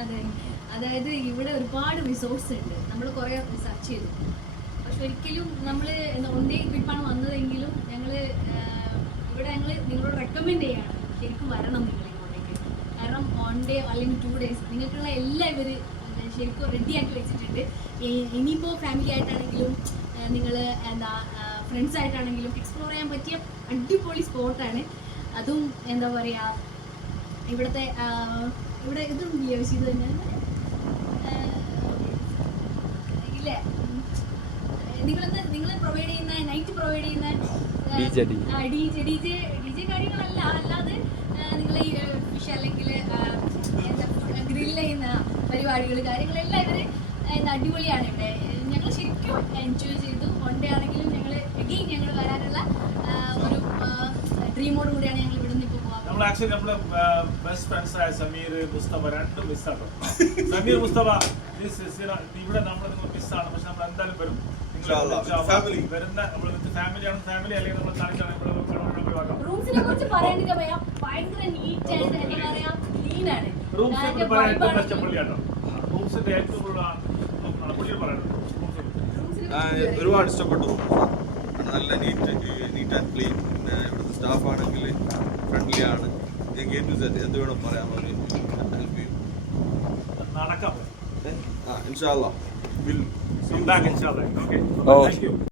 അതെ, അതായത് ഇവിടെ ഒരുപാട് റിസോർട്ട്സ് ഉണ്ട്. നമ്മൾ കുറേ സെർച്ച് ചെയ്തു. പക്ഷെ ഒരിക്കലും നമ്മൾ വൺ ഡേ ട്രിപ്പാണ് വന്നതെങ്കിലും ഇവിടെ ഞങ്ങൾ നിങ്ങളോട് റെക്കമെൻഡ് ചെയ്യാണ്, ശരിക്കും വരണം നിങ്ങൾ ഇങ്ങോട്ടേക്ക്. കാരണം 1 ഡേ അല്ലെങ്കിൽ 2 ഡേയ്സ് നിങ്ങൾക്കുള്ള എല്ലാം ഇവർ ശരിക്കും റെഡിയാക്കി വെച്ചിട്ടുണ്ട്. ഇനിയിപ്പോൾ ഫാമിലി ആയിട്ടാണെങ്കിലും നിങ്ങൾ ഫ്രണ്ട്സ് ആയിട്ടാണെങ്കിലും എക്സ്പ്ലോർ ചെയ്യാൻ പറ്റിയ അടിപൊളി സ്പോട്ടാണ്. അതും എന്താ പറയുക, ഇവിടെ ഇതുണ്ടല്ലോ ഇത് തന്നെ ഇല്ലേ, നിങ്ങൾ പ്രൊവൈഡ് ചെയ്യുന്ന നൈറ്റ് പ്രൊവൈഡ് ചെയ്യുന്ന ഡി ജെ കാര്യങ്ങളല്ല, അല്ലാതെ നിങ്ങൾ ഈ ഫിഷ് അല്ലെങ്കിൽ ഗ്രില്ല് ചെയ്യുന്ന പരിപാടികൾ കാര്യങ്ങളെല്ലാം ഇവർ അടിപൊളിയാണ്. ഇവിടെ ഞങ്ങൾ ശരിക്കും എൻജോയ് ചെയ്തു. 1 ഡേ ആണെങ്കിലും ഞങ്ങൾ വരാനുള്ള ഒരു ഡ്രീമോട് കൂടിയാണ് ഞങ്ങൾ ഇവിടെ നിന്ന് ഇപ്പോൾ പോകാൻ. നമ്മളെ ബെസ്റ്റ് ഫ്രണ്ട്സ് ആയ സമീർ മുസ്തഫ രണ്ടും മിസ്സാണ്. സമീർ മുസ്തഫ ഇവിടെ നമ്മൾ മിസ്സാണ്, പക്ഷെ നമ്മൾ എന്തായാലും വരും. വരുന്ന ഫാമിലിയാണ്, ഫാമിലി അല്ലെങ്കിൽ നമ്മൾ കാണിച്ചാണ് റൂംസിനെ കുറിച്ച് പറയുകയാണെങ്കിൽ ഭയങ്കര നീറ്റ് ആൻഡ് എന്താ പറയാ ക്ലീൻ ആണ്. റൂംസിന്റെ ഏറ്റവും ഒരുപാട് ഇഷ്ടപ്പെട്ടു. നല്ല നീറ്റ് ആൻഡ് ക്ലീൻ. പിന്നെ ഇവിടുത്തെ സ്റ്റാഫ് ആണെങ്കിൽ ഫ്രണ്ട്ലി ആണ്. എന്ത് വേണം പറയാൻ ഹെൽപ്പ് ചെയ്യും. നടക്കാം. ഇൻഷാ അല്ലാഹ്. Come back inshallah. Okay. Thank you.